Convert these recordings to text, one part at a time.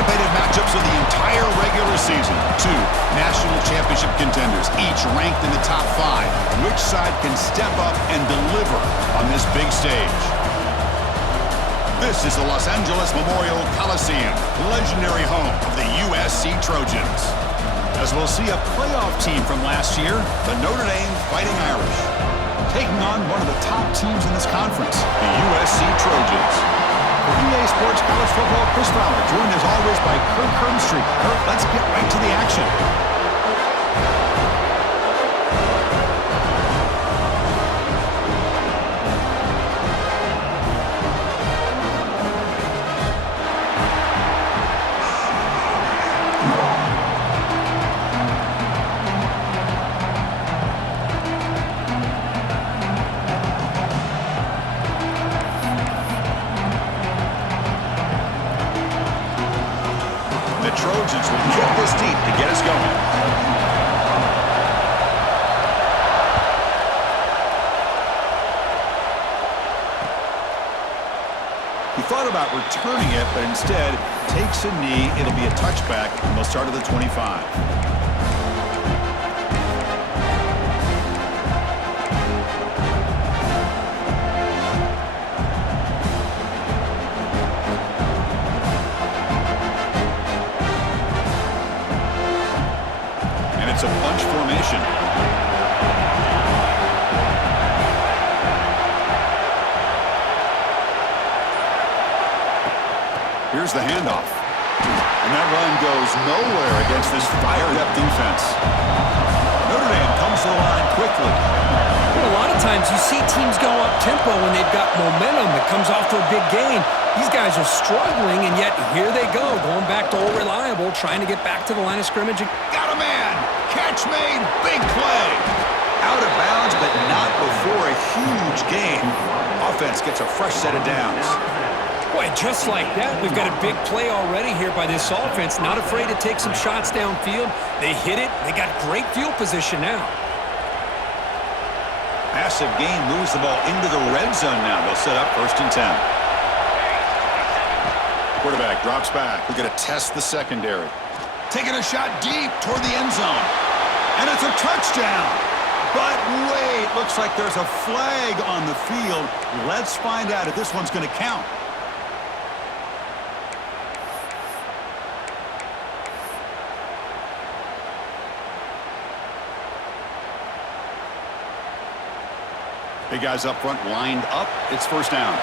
anticipated matchups of the entire regular season. Two national championship contenders, each ranked in the top 5. Which side can step up and deliver on this big stage? This is the Los Angeles Memorial Coliseum, legendary home of the USC Trojans. As we'll see a playoff team from last year, the Notre Dame Fighting Irish, taking on one of the top teams in this conference, the USC Trojans. For EA Sports College Football, Chris Fowler, joined as always by Kirk Herbstreit. Kirk, let's get right to the action. The Trojans will kick this deep to get us going. He thought about returning it, but instead takes a knee. It'll be a touchback, and they'll start at the 25. It's a bunch formation. Here's the handoff. And that run goes nowhere against this fired-up defense. Notre Dame comes to the line quickly. Well, a lot of times you see teams go up-tempo when they've got momentum that comes off to a big gain. These guys are struggling, and yet here they go, going back to old reliable, trying to get back to the line of scrimmage. Got a man! Catch made! Big play! Out of bounds, but not before a huge gain. Offense gets a fresh set of downs. Boy, just like that, we've got a big play already here by this offense. Not afraid to take some shots downfield. They hit it. They got great field position now. Massive gain moves the ball into the red zone now. They'll set up 1st and 10. Quarterback drops back. We're going to test the secondary. Taking a shot deep toward the end zone. And it's a touchdown. But wait, looks like there's a flag on the field. Let's find out if this one's going to count. Big guys up front lined up. It's 1st down.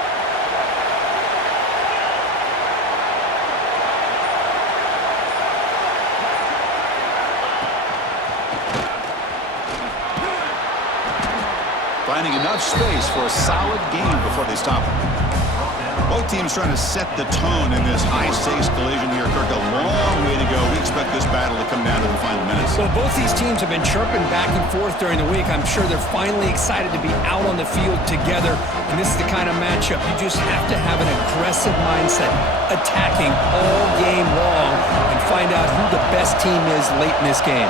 Finding enough space for a solid gain before they stop him. Both teams trying to set the tone in this high-stakes collision here. Kirk, a long way to go. We expect this battle to come down to the final minutes. Well, both these teams have been chirping back and forth during the week. I'm sure they're finally excited to be out on the field together. And this is the kind of matchup you just have to have an aggressive mindset, attacking all game long, and find out who the best team is late in this game.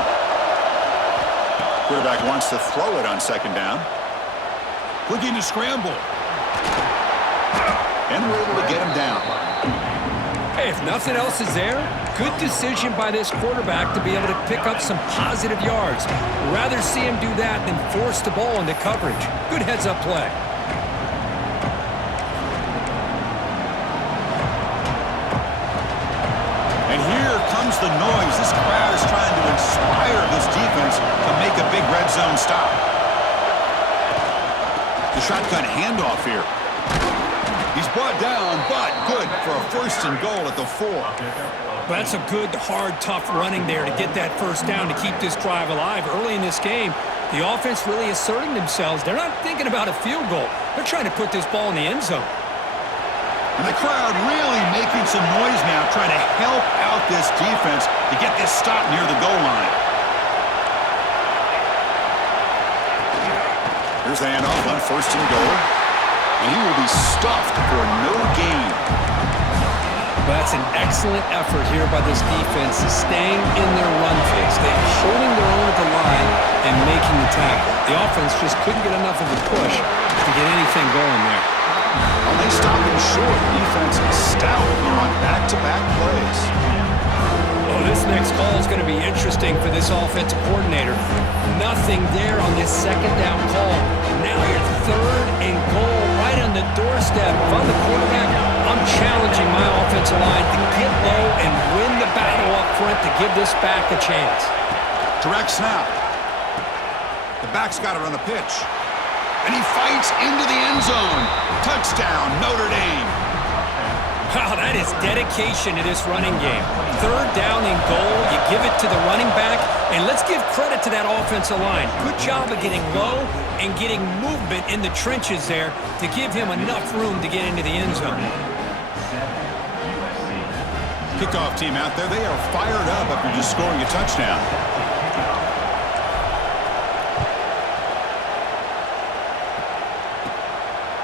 Quarterback wants to throw it on 2nd down. Looking to scramble. And we're able to get him down. Hey, if nothing else is there, good decision by this quarterback to be able to pick up some positive yards. Rather see him do that than force the ball into coverage. Good heads-up play. And here comes the noise. This crowd is trying to inspire this defense to make a big red zone stop. The shotgun handoff here. He's brought down, but good for a 1st and goal at the 4. That's a good, hard, tough running there to get that 1st down to keep this drive alive. Early in this game, the offense really asserting themselves. They're not thinking about a field goal. They're trying to put this ball in the end zone. And the crowd really making some noise now, trying to help out this defense to get this stop near the goal line. Here's the handoff on 1st and goal. And he will be stuffed for no gain. That's an excellent effort here by this defense, staying in their run phase. They're holding their own at the line and making the tackle. The offense just couldn't get enough of a push to get anything going there. Well, they stop him short. Defense stout here on back-to-back plays. Oh, this next call is going to be interesting for this offensive coordinator. Nothing there on this second down call. Now you're third and goal right on the doorstep. If I'm the quarterback, I'm challenging my offensive line to get low and win the battle up front to give this back a chance. Direct snap. The back's got it on the pitch. And he fights into the end zone. Touchdown, Notre Dame. Wow, that is dedication to this running game. Third down and goal, you give it to the running back, and let's give credit to that offensive line. Good job of getting low and getting movement in the trenches there to give him enough room to get into the end zone. Kickoff team out there, they are fired up after just scoring a touchdown.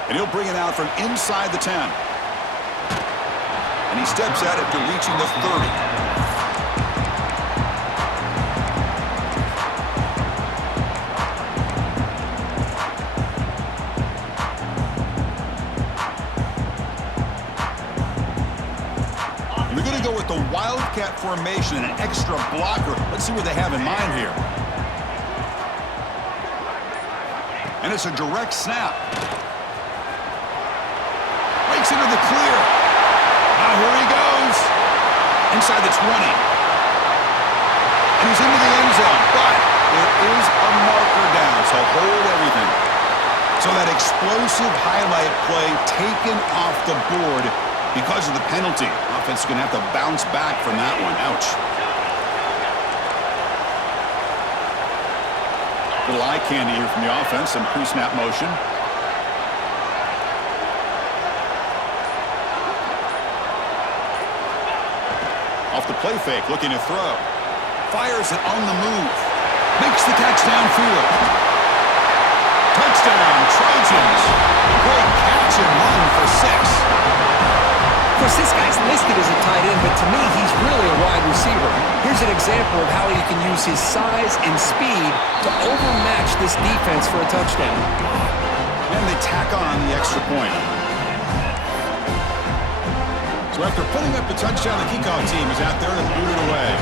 And he'll bring it out from inside the 10. And he steps out after reaching the 30. And they're going to go with the Wildcat formation and an extra blocker. Let's see what they have in mind here. And it's a direct snap. Breaks into the clear. Now here he goes. Inside the 20. And he's into the end zone. But there is a marker down, so hold everything. So that explosive highlight play taken off the board because of the penalty. Offense is going to have to bounce back from that one. Ouch. Little eye candy here from the offense. Some pre-snap motion. Off the play fake, looking to throw. Fires it on the move. Makes the catch downfield. Touchdown, Trojans. Great catch and run for 6. Of course, this guy's listed as a tight end, but to me, he's really a wide receiver. Here's an example of how he can use his size and speed to overmatch this defense for a touchdown. And they tack on the extra point. So after putting up the touchdown, the kickoff team is out there and boot it away.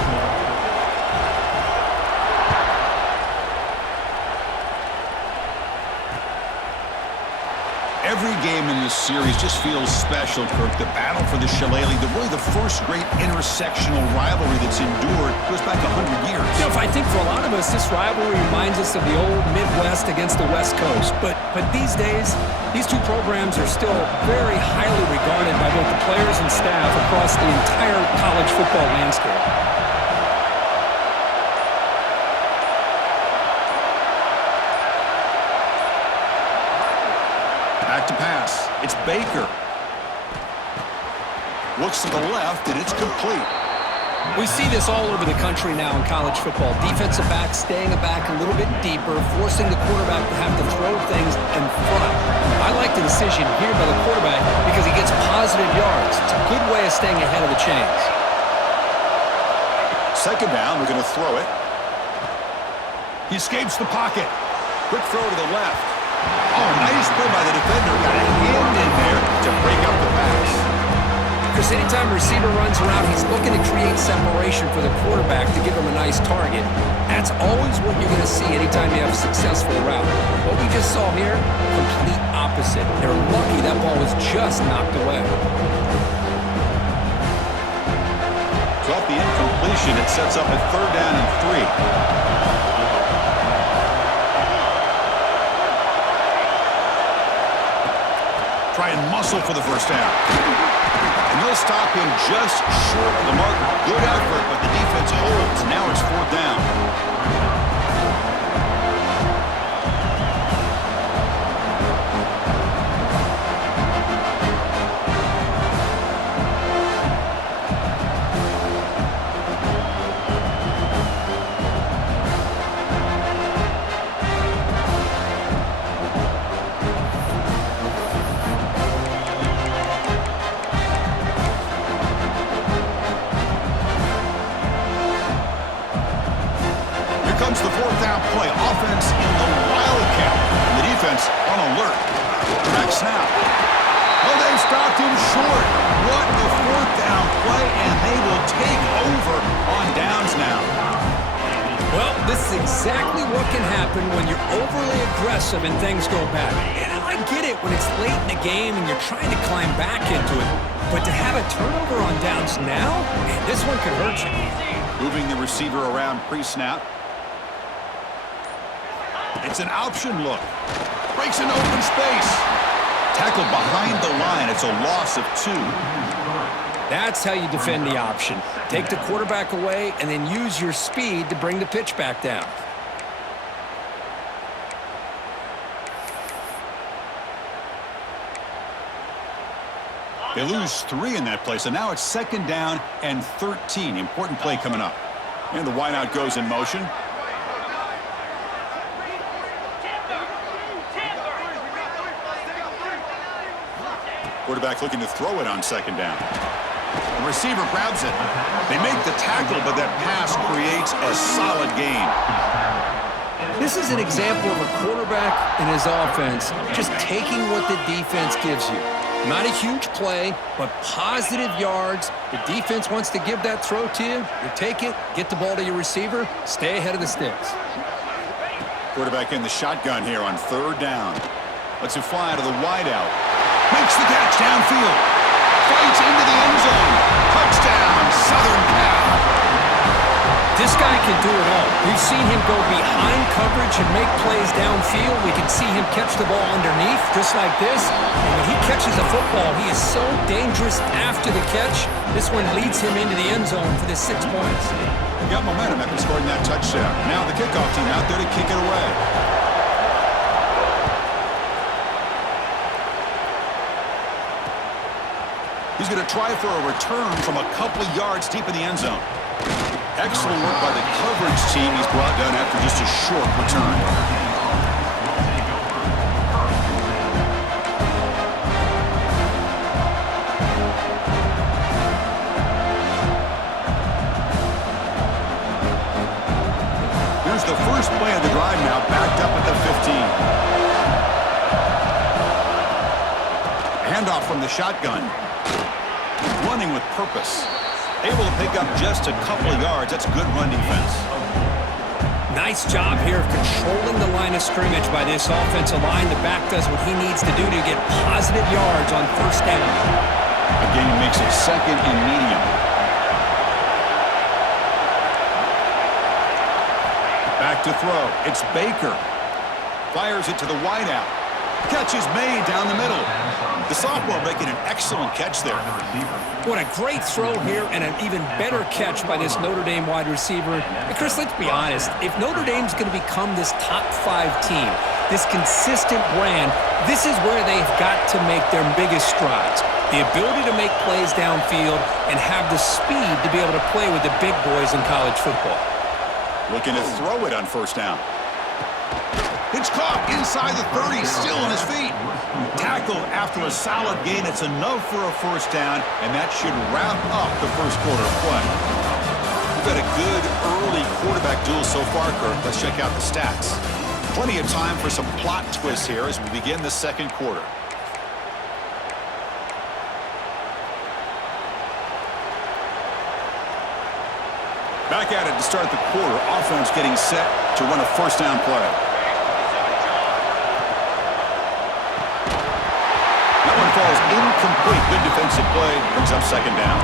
Every game in this series just feels special, Kirk. The battle for the Shillelagh, really the first great intersectional rivalry that's endured, goes back 100 years. You know, I think for a lot of us, this rivalry reminds us of the old Midwest against the West Coast. But these days, these two programs are still very highly regarded by both the players and staff across the entire college football landscape. Back to pass. It's Baker. Looks to the left, and it's complete. We see this all over the country now in college football. Defensive backs staying back a little bit deeper, forcing the quarterback to have to throw things in front. I like the decision here by the quarterback because he gets positive yards. It's a good way of staying ahead of the chains. Second down, we're going to throw it. He escapes the pocket. Quick throw to the left. Oh, nice play by the defender. Got a hand in there to break up the pass. Because anytime a receiver runs around, he's looking to create separation for the quarterback to give him a nice target. That's always what you're going to see anytime you have a successful route. What we just saw here, complete opposite. They're lucky that ball was just knocked away. So off the incompletion, it sets up a third down and 3. Try and muscle for the first down. And they'll stop him just short of the marker. Good effort, but the defense holds. Now it's 4th down. Comes the 4th down play. Offense in the Wildcat. And the defense on alert. Direct snap. Oh, they stopped him short. What a 4th down play, and they will take over on downs now. Well, this is exactly what can happen when you're overly aggressive and things go bad. And I get it when it's late in the game and you're trying to climb back into it. But to have a turnover on downs now, man, this one could hurt you. Moving the receiver around pre-snap. It's an option look. Breaks an open space. Tackled behind the line. It's a loss of 2. That's how you defend the option. Take the quarterback away and then use your speed to bring the pitch back down. They lose 3 in that play, so now it's 2nd down and 13. Important play coming up. And the wideout goes in motion. Quarterback looking to throw it on 2nd down. The receiver grabs it. They make the tackle, but that pass creates a solid gain. This is an example of a quarterback and his offense just taking what the defense gives you. Not a huge play, but positive yards. The defense wants to give that throw to you. You take it, get the ball to your receiver, stay ahead of the sticks. Quarterback in the shotgun here on 3rd down. Lets it fly to the wideout. Makes the catch downfield. Fights into the end zone. Touchdown, Southern Cal. This guy can do it all. We've seen him go behind coverage and make plays downfield. We can see him catch the ball underneath, just like this. And when he catches a football, he is so dangerous after the catch. This one leads him into the end zone for the 6 points. He got momentum after scoring that touchdown. Now the kickoff team out there to kick it away. He's going to try for a return from a couple yards deep in the end zone. Excellent work by the coverage team. He's brought down after just a short return. Here's the first play of the drive now, backed up at the 15. Handoff from the shotgun. Running with purpose. Able to pick up just a couple of yards. That's good run defense. Nice job here of controlling the line of scrimmage by this offensive line. The back does what he needs to do to get positive yards on 1st down. Again, makes it 2nd and medium. Back to throw. It's Baker. Fires it to the wideout. Catch is made down the middle. The sophomore making an excellent catch there. What a great throw here and an even better catch by this Notre Dame wide receiver. And Chris, let's be honest. If Notre Dame's going to become this top 5 team, this consistent brand, this is where they've got to make their biggest strides. The ability to make plays downfield and have the speed to be able to play with the big boys in college football. Looking to throw it on 1st down. It's caught inside the 30, still on his feet. Tackled after a solid gain. It's enough for a 1st down, and that should wrap up the 1st quarter of play. We've got a good early quarterback duel so far, Kirk. Let's check out the stats. Plenty of time for some plot twists here as we begin the 2nd quarter. Back at it to start the quarter. Offense getting set to run a 1st down play. Falls incomplete. Good defensive play. Brings up 2nd down.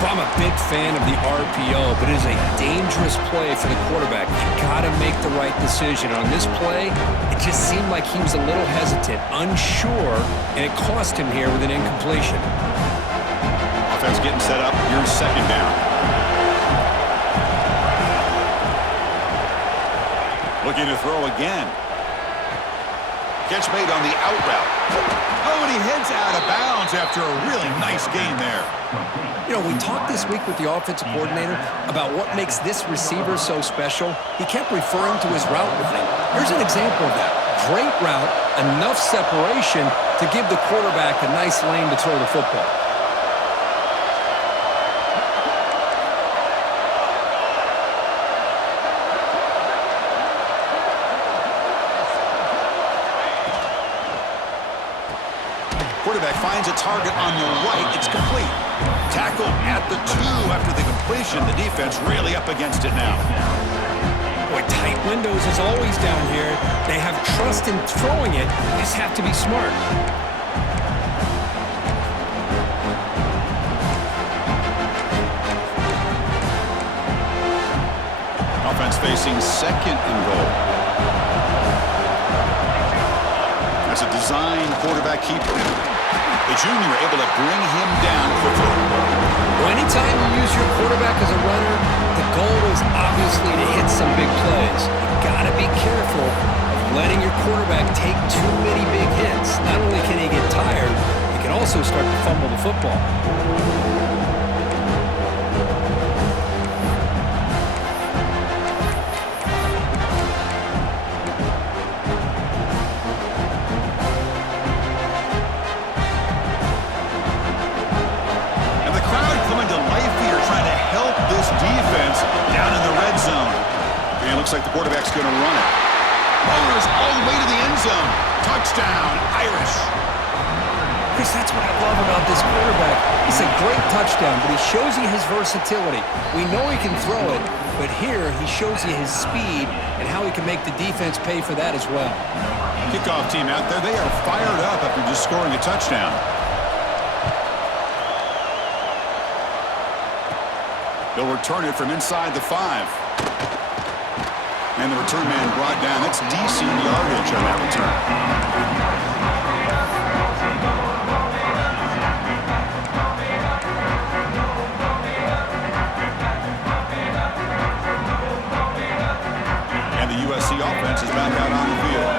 Well, I'm a big fan of the RPO, but it is a dangerous play for the quarterback. You got to make the right decision. On this play, it just seemed like he was a little hesitant, unsure, and it cost him here with an incompletion. Offense getting set up. Here's 2nd down. Looking to throw again. Catch made on the out route. Oh, and he heads out of bounds after a really nice gain there. You know, we talked this week with the offensive coordinator about what makes this receiver so special. He kept referring to his route running. Here's an example of that. Great route, enough separation to give the quarterback a nice lane to throw the football. quarterback finds a target on the right. It's complete. Tackle at the 2 after the completion. The defense really up against it now. Boy, tight windows is always down here. They have trust in throwing it. You just have to be smart. Offense facing 2nd and goal. As a design quarterback keeper, the junior able to bring him down quickly. Well, anytime you use your quarterback as a runner, the goal is obviously to hit some big plays. You got to be careful of letting your quarterback take too many big hits. Not only can he get tired, he can also start to fumble the football. Looks like the quarterback's going to run it. Bowlers all the way to the end zone. Touchdown, Irish. Chris, that's what I love about this quarterback. It's a great touchdown, but he shows you his versatility. We know he can throw it, but here he shows you his speed and how he can make the defense pay for that as well. Kickoff team out there, they are fired up after just scoring a touchdown. They'll return it from inside the 5. And the return man brought down. That's decent yardage on that return. And the USC offense is back out on the field.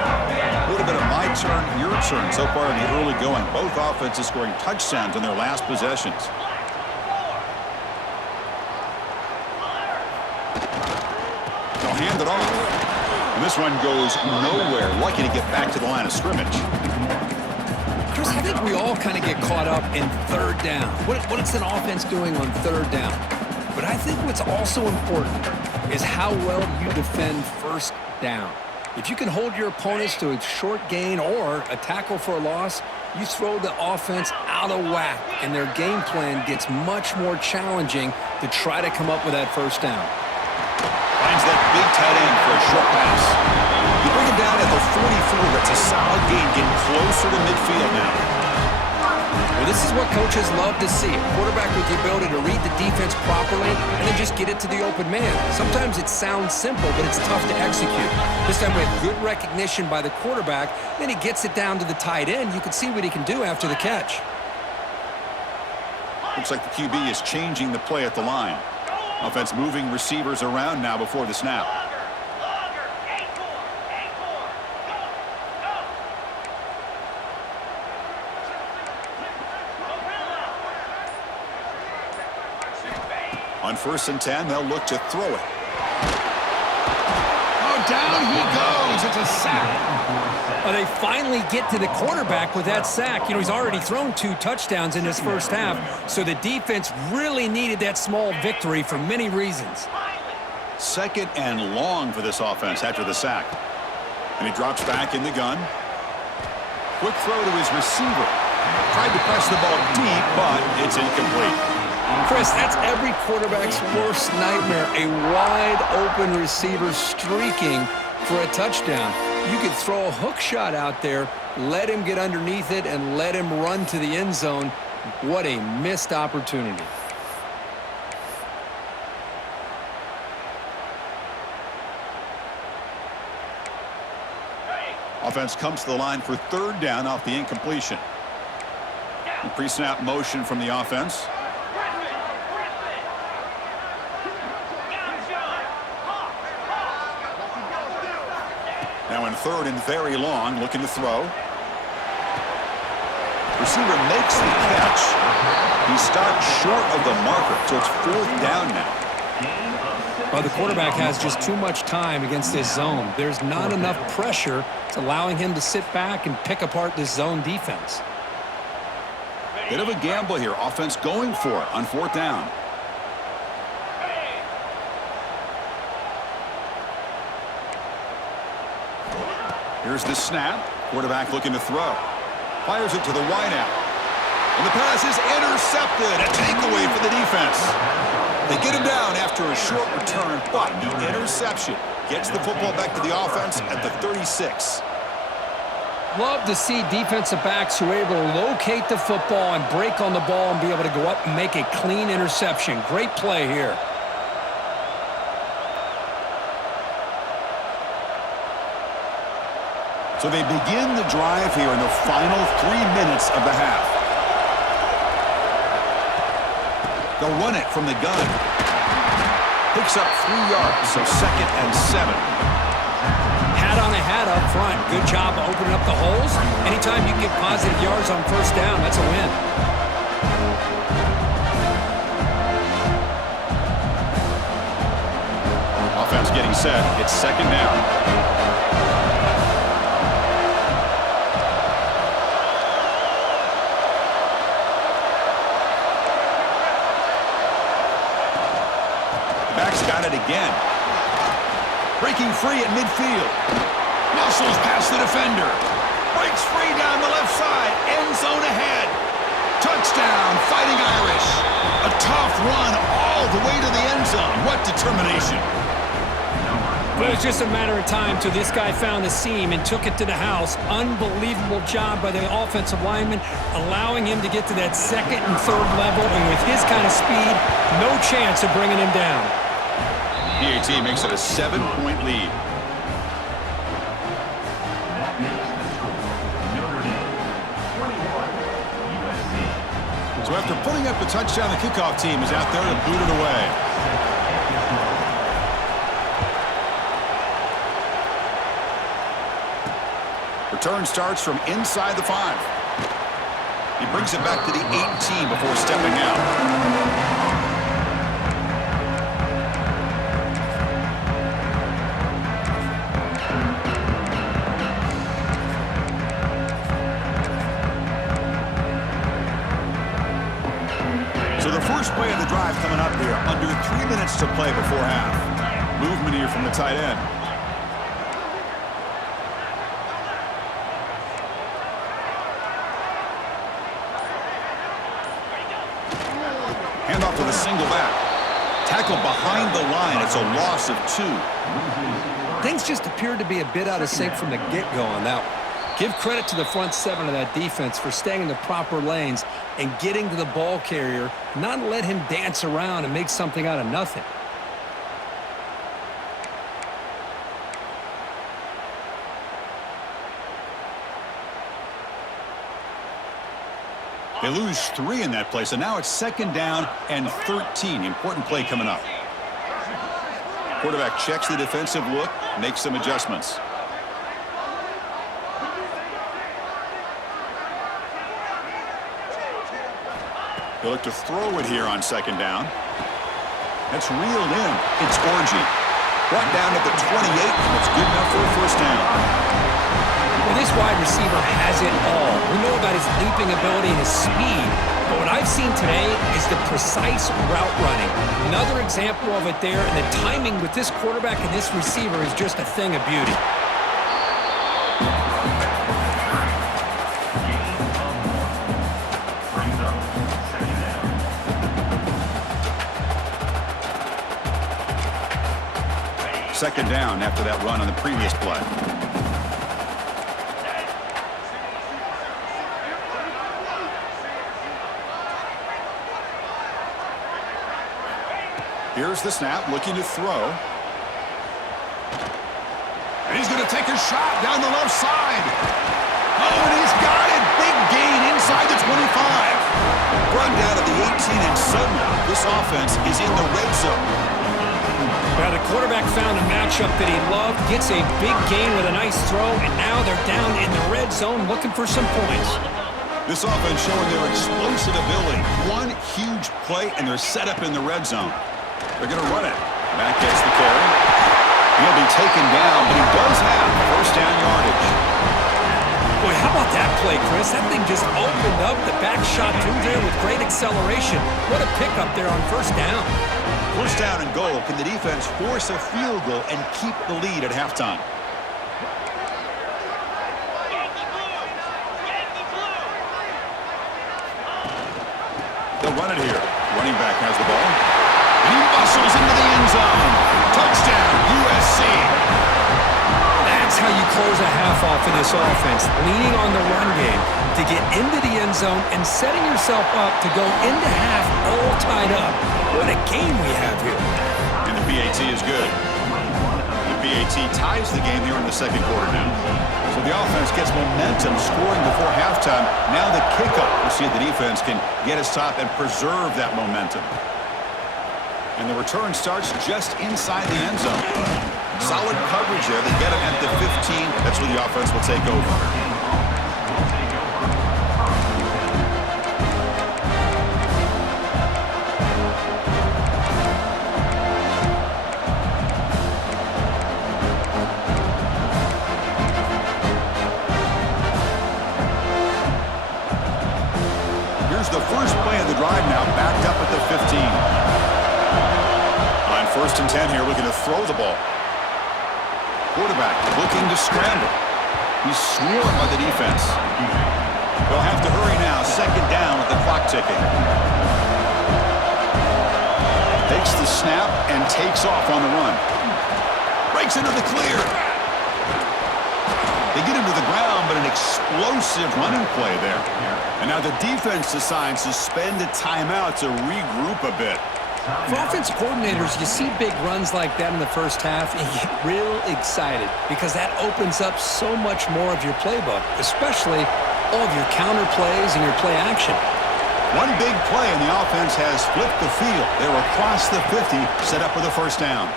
A little bit of my turn, your turn so far in the early going. Both offenses scoring touchdowns in their last possessions. Hand it off. And this one goes nowhere. Lucky to get back to the line of scrimmage. Chris, I think we all kind of get caught up in 3rd down. What is an offense doing on 3rd down? But I think what's also important is how well you defend 1st down. If you can hold your opponents to a short gain or a tackle for a loss, you throw the offense out of whack, and their game plan gets much more challenging to try to come up with that 1st down. Finds that big tight end for a short pass. You bring him down at the 44. That's a solid gain, getting closer to midfield now. Well, this is what coaches love to see. A quarterback with the ability to read the defense properly and then just get it to the open man. Sometimes it sounds simple, but it's tough to execute. This time we have good recognition by the quarterback. Then he gets it down to the tight end. You can see what he can do after the catch. Looks like the QB is changing the play at the line. Offense moving receivers around now before the snap. On 1st and 10, they'll look to throw it. Oh, down he goes. It's a sack. They finally get to the quarterback with that sack. You know, he's already thrown 2 touchdowns in his 1st half, so the defense really needed that small victory for many reasons. 2nd and long for this offense after the sack. And he drops back in the gun. Quick throw to his receiver. Tried to press the ball deep, but it's incomplete. Chris, that's every quarterback's worst nightmare, a wide-open receiver streaking for a touchdown. You could throw a hook shot out there, let him get underneath it, and let him run to the end zone. What a missed opportunity. Offense comes to the line for 3rd down off the incompletion. Pre-snap motion from the offense. Now in 3rd and very long, looking to throw. Receiver makes the catch. He stopped short of the marker, so it's 4th down now. Well, the quarterback has just too much time against this zone. There's not enough pressure. It's allowing him to sit back and pick apart this zone defense. Bit of a gamble here. Offense going for it on 4th down. Here's the snap. Quarterback looking to throw. Fires it to the wideout. And the pass is intercepted. A takeaway for the defense. They get him down after a short return, but the interception gets the football back to the offense at the 36. Love to see defensive backs who are able to locate the football and break on the ball and be able to go up and make a clean interception. Great play here. So they begin the drive here in the final 3 minutes of the half. They'll run it from the gun. Picks up 3 yards, so 2nd and 7. Hat on a hat up front. Good job of opening up the holes. Anytime you get positive yards on first down, that's a win. Offense getting set. It's 2nd down. Back's got it again. Breaking free at midfield. Muscles past the defender. Breaks free down the left side. End zone ahead. Touchdown, Fighting Irish. A tough run all the way to the end zone. What determination. Well, it was just a matter of time till this guy found the seam and took it to the house. Unbelievable job by the offensive lineman, allowing him to get to that 2nd and 3rd level. And with his kind of speed, no chance of bringing him down. PAT makes it a 7-point lead. So after putting up the touchdown, the kickoff team is out there to boot it away. Return starts from inside the 5. He brings it back to the 18 before stepping out. So the first play of the drive coming up here. Under 3 minutes to play before half. Movement here from the tight end. Handoff to the single back. Tackled behind the line. It's a loss of 2. Things just appeared to be a bit out of sync from the get-go on that one. Give credit to the front 7 of that defense for staying in the proper lanes and getting to the ball carrier, not let him dance around and make something out of nothing. They lose 3 in that play, so now it's 2nd down and 13. Important play coming up. Quarterback checks the defensive look, makes some adjustments. They look to throw it here on 2nd down. That's reeled in. It's Orgy. Brought down at the 28, and it's good enough for a first down. Well, this wide receiver has it all. We know about his leaping ability and his speed, but what I've seen today is the precise route running. Another example of it there, and the timing with this quarterback and this receiver is just a thing of beauty. Second down after that run on the previous play. Here's the snap, looking to throw. And he's going to take a shot down the left side. Oh, and he's got it. Big gain inside the 25. Run down to the 18, and suddenly this offense is in the red zone. Well, the quarterback found a matchup that he loved, gets a big gain with a nice throw, and now they're down in the red zone looking for some points. This offense showing their explosive ability. One huge play, and they're set up in the red zone. They're going to run it. Matt gets the carry. He'll be taken down, but he does have first down yardage. Boy, how about that play, Chris? That thing just opened up. The back shot through there with great acceleration. What a pickup there on first down. First down and goal. Can the defense force a field goal and keep the lead at halftime? They'll run it here. Running back has the ball. And he muscles into the end zone. Touchdown, USC. That's how you close a half off in this offense, leaning on the run game to get into the end zone and setting yourself up to go into half all tied up. What a game we have here. And the PAT is good. The PAT ties the game here in the second quarter now. So the offense gets momentum scoring before halftime. Now the kickoff. We'll see if the defense can get his top and preserve that momentum. And the return starts just inside the end zone. Solid coverage there. They get him at the 15. That's where the offense will take over. Here's the first play of the drive now, backed up at the 15. On 1st and 10 here, looking to throw the ball. Quarterback looking to scramble. He's swarmed by the defense. They'll have to hurry now. 2nd down with the clock ticking. Takes the snap and takes off on the run. Breaks into the clear. They get him to the ground, but an explosive running play there. And now the defense decides to spend a timeout to regroup a bit. For offense coordinators, you see big runs like that in the first half, and you get real excited because that opens up so much more of your playbook, especially all of your counter plays and your play action. One big play, and the offense has flipped the field. They're across the 50, set up with a 1st down.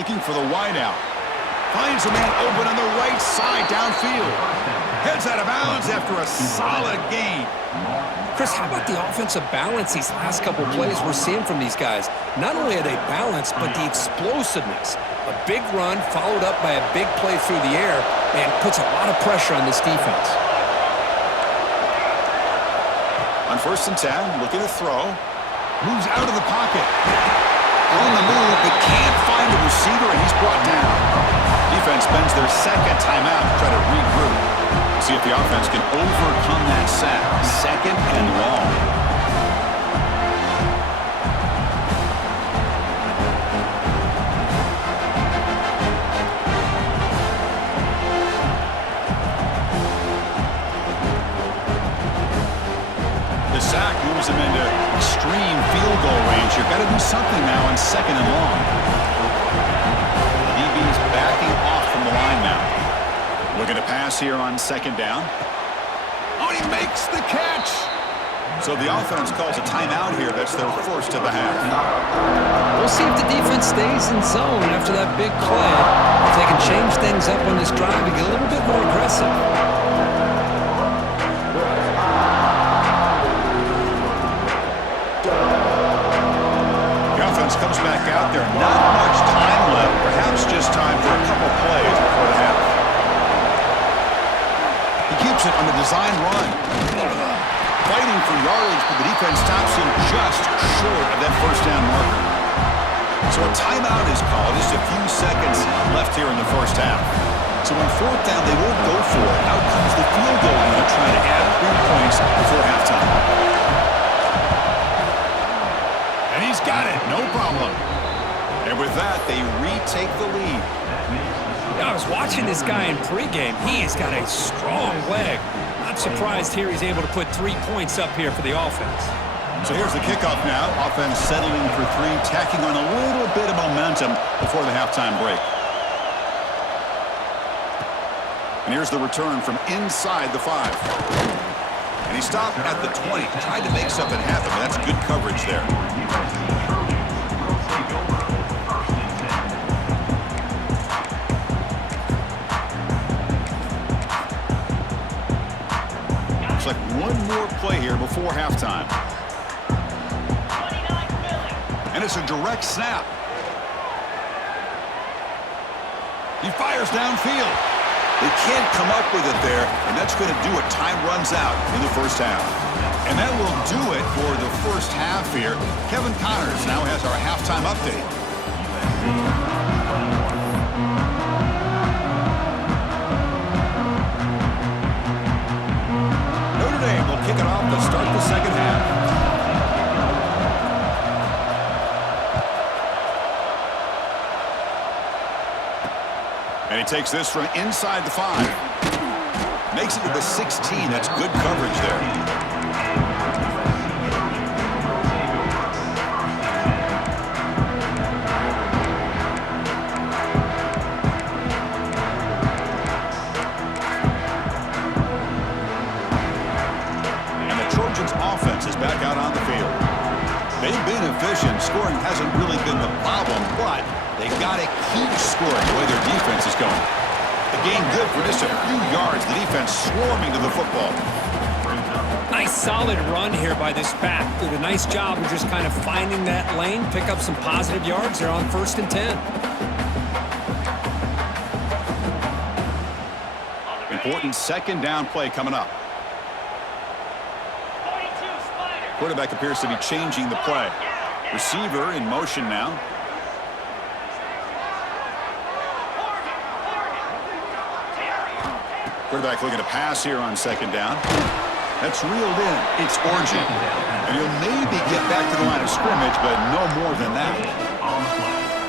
Looking for the wideout. Finds a man open on the right side downfield. Heads out of bounds after a solid gain. Chris, how about the offensive balance these last couple plays we're seeing from these guys? Not only are they balanced, but the explosiveness. A big run followed up by a big play through the air and puts a lot of pressure on this defense. On 1st and 10, looking to throw. Moves out of the pocket. On the move, but can't find the receiver, and he's brought down. Defense spends their 2nd timeout to try to regroup. See if the offense can overcome that sack. 2nd and long. The sack moves him into extreme field goal range. You've got to do something now on 2nd and long. The DB's backing off from the line now. Looking to pass here on 2nd down. Oh, he makes the catch! So the offense calls a timeout here. That's their 1st of the half. We'll see if the defense stays in zone after that big play. If they can change things up on this drive and get a little bit more aggressive. The offense comes back out there. Not much time left. Perhaps just time for a couple plays before the half. Keeps it on the design run. Fighting for yardage, but the defense stops him just short of that 1st down marker. So a timeout is called. Just a few seconds left here in the 1st half. So on 4th down, they won't go for it. Out comes the field goal unit trying to add 3 points before halftime. And he's got it. No problem. And with that, they retake the lead. I was watching this guy in pregame. He's got a strong leg. Not surprised here he's able to put 3 points up here for the offense. So here's the kickoff now. Offense settling for 3, tacking on a little bit of momentum before the halftime break. And here's the return from inside the 5. And he stopped at the 20. Tried to make something happen, but that's good coverage there. Looks like one more play here before halftime. And it's a direct snap. He fires downfield. They can't come up with it there, and that's going to do it. Time runs out in the 1st half. And that will do it for the 1st half here. Kevin Connors now has our halftime update. NotreDame will kick it off to start the 2nd half. And he takes this from inside the 5. Makes it to the 16. That's good coverage there. Offense is back out on the field. They've been efficient. Scoring hasn't really been the problem, but they got to keep scoring the way their defense is going. The game good for just a few yards. The defense swarming to the football. Nice solid run here by this back. Did a nice job of just kind of finding that lane, pick up some positive yards. They're on 1st and 10. Important 2nd down play coming up. Quarterback appears to be changing the play. Receiver in motion now. Quarterback looking to pass here on 2nd down. That's reeled in. It's Orgy. And he'll maybe get back to the line of scrimmage, but no more than that.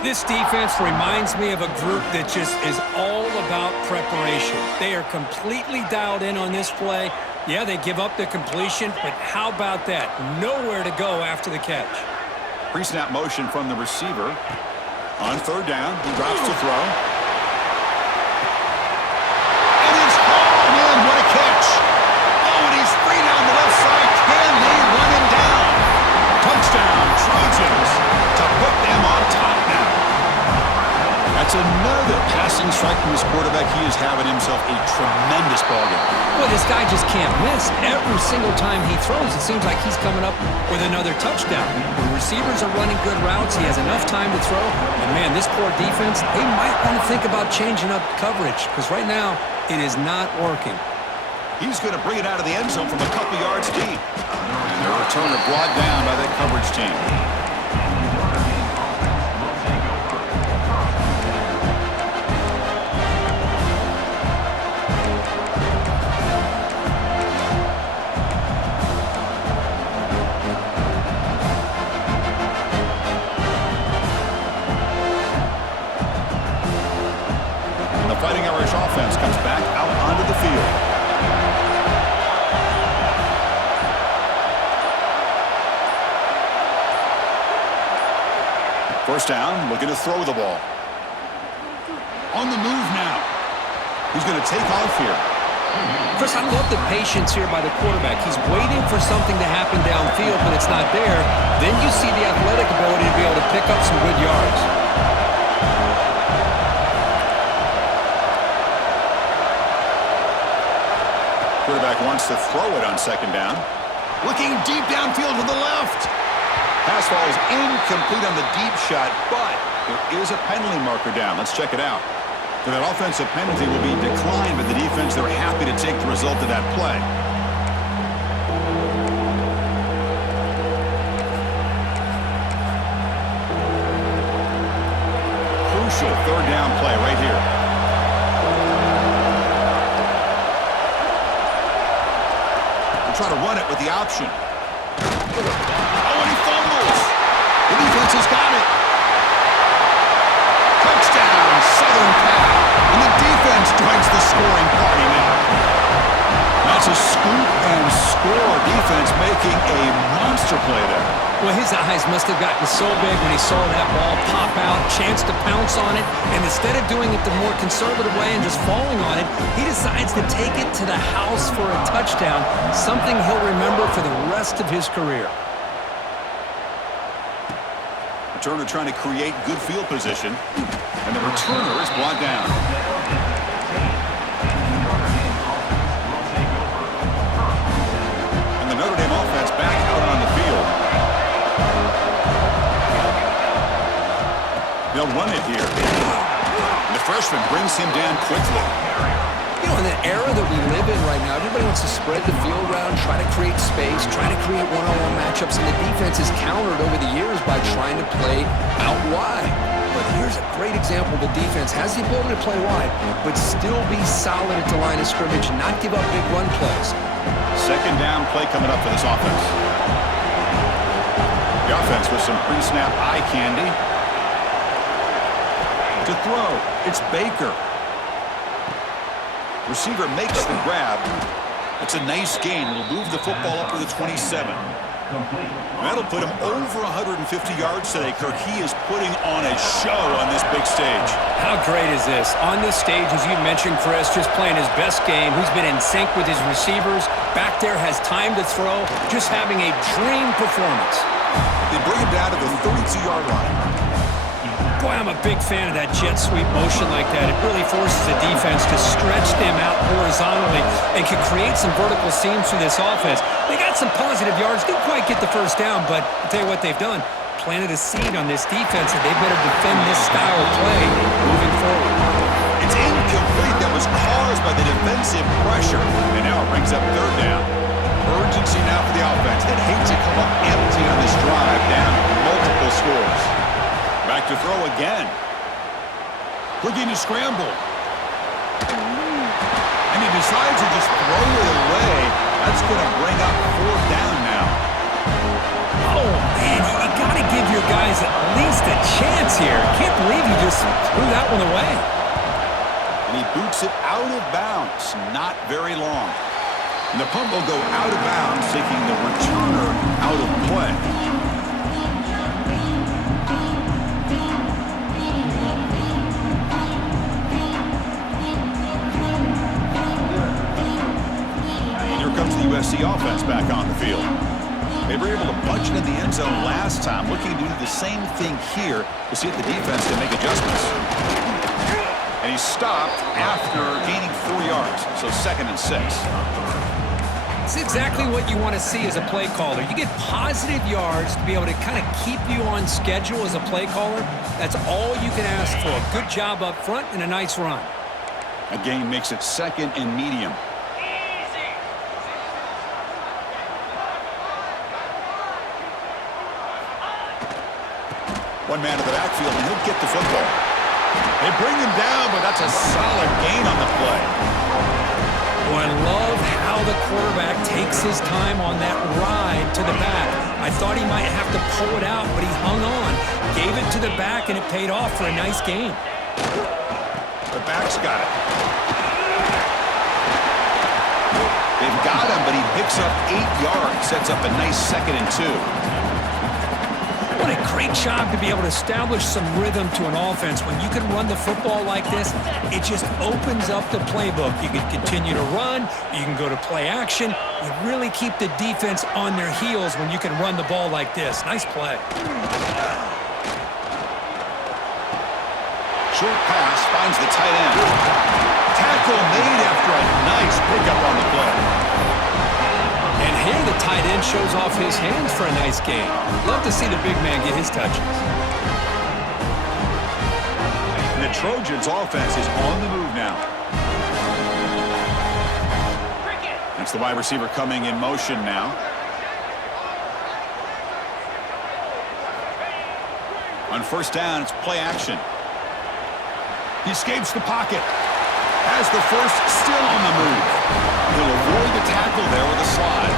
This defense reminds me of a group that just is all about preparation. They are completely dialed in on this play. Yeah, they give up the completion, but how about that? Nowhere to go after the catch. Pre-snap motion from the receiver. On 3rd down, he drops to throw. And it's hauled in. What a catch. Oh, and he's free down the left side. Can they run him down? Touchdown, Trojans, to put them on top now. That's another passing strike from his quarterback. He is having himself a tremendous ballgame. Well, this guy just can't miss. Every single time he throws, it seems like he's coming up with another touchdown. The receivers are running good routes. He has enough time to throw. And, man, this poor defense, they might want to think about changing up coverage because right now it is not working. He's going to bring it out of the end zone from a couple yards deep. And the returner brought down by that coverage team. Fighting Irish offense comes back out onto the field. First down, looking to throw the ball. On the move now. He's going to take off here. Chris, I love the patience here by the quarterback. He's waiting for something to happen downfield, but it's not there. Then you see the athletic ability to be able to pick up some good yards. Quarterback wants to throw it on 2nd down. Looking deep downfield to the left. Pass ball is incomplete on the deep shot, but there is a penalty marker down. Let's check it out. So that offensive penalty will be declined, but the defense, they're happy to take the result of that play. Crucial 3rd down play right here. Try to run it with the option. Oh, and he fumbles. The defense has got it. Touchdown, Southern Cal. And the defense joins the scoring party now. That's a scoop and score. Defense making a monster play there. Well, his eyes must have gotten so big when he saw that ball pop out, chance to pounce on it, and instead of doing it the more conservative way and just falling on it, he decides to take it to the house for a touchdown, something he'll remember for the rest of his career. Returner trying to create good field position, and the returner is brought down. And the Notre Dame offense back out on the field. They'll run it here. And the freshman brings him down quickly. You know, in the era that we live in right now, everybody wants to spread the field around, try to create space, try to create one-on-one matchups, and the defense is countered over the years by trying to play out wide. But here's a great example. The defense has the ability to play wide, but still be solid at the line of scrimmage and not give up big run plays. 2nd down play coming up for this offense. The offense with some pre-snap eye candy. To throw, it's Baker. Receiver makes the grab. It's a nice gain. It'll move the football up to the 27. That'll put him over 150 yards today, Kirk. He is putting on a show on this big stage. How great is this? On this stage, as you mentioned, Chris, just playing his best game. He's been in sync with his receivers. Back there, has time to throw. Just having a dream performance. They bring him down to the 32-yard line. Boy, I'm a big fan of that jet sweep motion like that. It really forces the defense to stretch them out horizontally and can create some vertical seams for this offense. They got some positive yards. Didn't quite get the first down, but I'll tell you what they've done. Planted a seed on this defense, and they better defend this style of play moving forward. It's incomplete. That was caused by the defensive pressure. And now it brings up third down. Urgency now for the offense. They'd hate to come up empty on this drive, down multiple scores. Back to throw again. Looking to scramble. And he decides to just throw it away. That's going to bring up fourth down now. Oh, man, you got to give your guys at least a chance here. Can't believe he just threw that one away. And he boots it out of bounds. Not very long. And the punt will go out of bounds, taking the returner out of play. Comes the USC offense back on the field. They were able to punch it in the end zone last time, looking to do the same thing here to see if the defense can make adjustments. And he stopped after gaining 4 yards, so 2nd and 6. It's exactly what you want to see as a play caller. You get positive yards to be able to kind of keep you on schedule as a play caller. That's all you can ask for. Good job up front and a nice run. A gain makes it 2nd and medium. One man to the backfield, and he'll get the football. They bring him down, but that's a solid gain on the play. Boy, I love how the quarterback takes his time on that ride to the back. I thought he might have to pull it out, but he hung on, gave it to the back, and it paid off for a nice gain. The back's got it. They've got him, but he picks up 8 yards, sets up a nice 2nd and 2. What a great job to be able to establish some rhythm to an offense. When you can run the football like this, it just opens up the playbook. You can continue to run. You can go to play action. You really keep the defense on their heels when you can run the ball like this. Nice play. Short pass finds the tight end. Tackle made after a nice pickup on the play. And here the tight end shows off his hands for a nice game. Love to see the big man get his touches. And the Trojans' offense is on the move now. That's the wide receiver coming in motion now. On first down, it's play action. He escapes the pocket. Has the first, still on the move. He'll avoid the tackle there with a slide.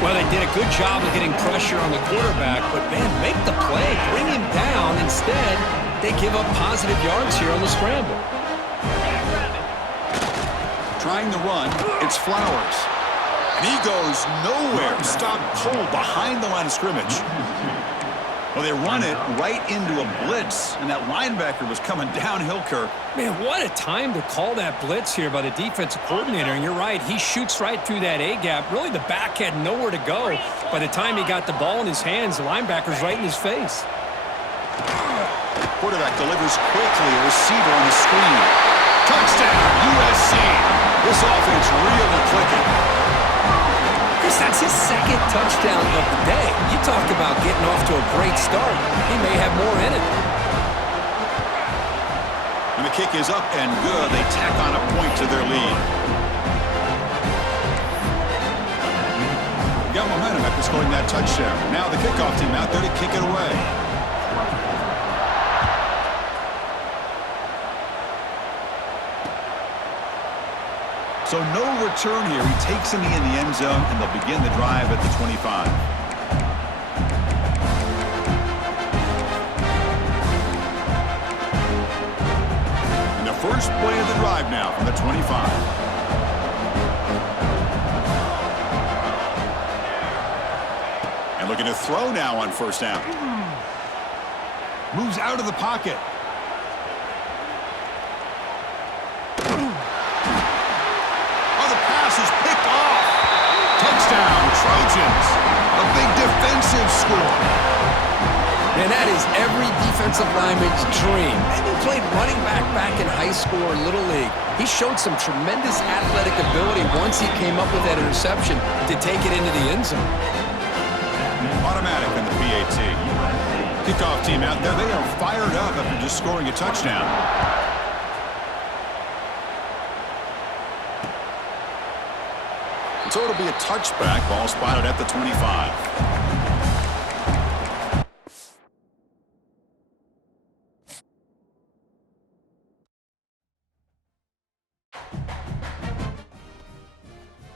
Well, they did a good job of getting pressure on the quarterback, but, man, make the play. Bring him down. Instead, they give up positive yards here on the scramble. Trying to run, it's Flowers. And he goes nowhere. Stopped cold behind the line of scrimmage. Well, they run it right into a blitz, and that linebacker was coming downhill, Kirk. Man, what a time to call that blitz here by the defensive coordinator. And you're right, he shoots right through that A-gap. Really, the back had nowhere to go. By the time he got the ball in his hands, the linebacker's right in his face. Quarterback delivers quickly, a receiver on the screen. Touchdown, USC. This offense really clicking. Chris, that's his 2nd touchdown of the day. You talk about getting off to a great start. He may have more in it. And the kick is up and good. They tack on a point to their lead. Got momentum after scoring that touchdown. Now the kickoff team out there to kick it away. So no return here. He takes him in the end zone, and they'll begin the drive at the 25. And the first First play of the drive now from the 25. And looking to throw now on first down. Moves out of the pocket. Oh, the pass is picked off. Touchdown, Trojans. A big defensive score. Man, that is every defensive lineman's dream. And he played running back in high school or Little League. He showed some tremendous athletic ability once he came up with that interception to take it into the end zone. Automatic on the PAT. Kickoff team out there. They are fired up after just scoring a touchdown. So it'll be a touchback. Ball spotted at the 25.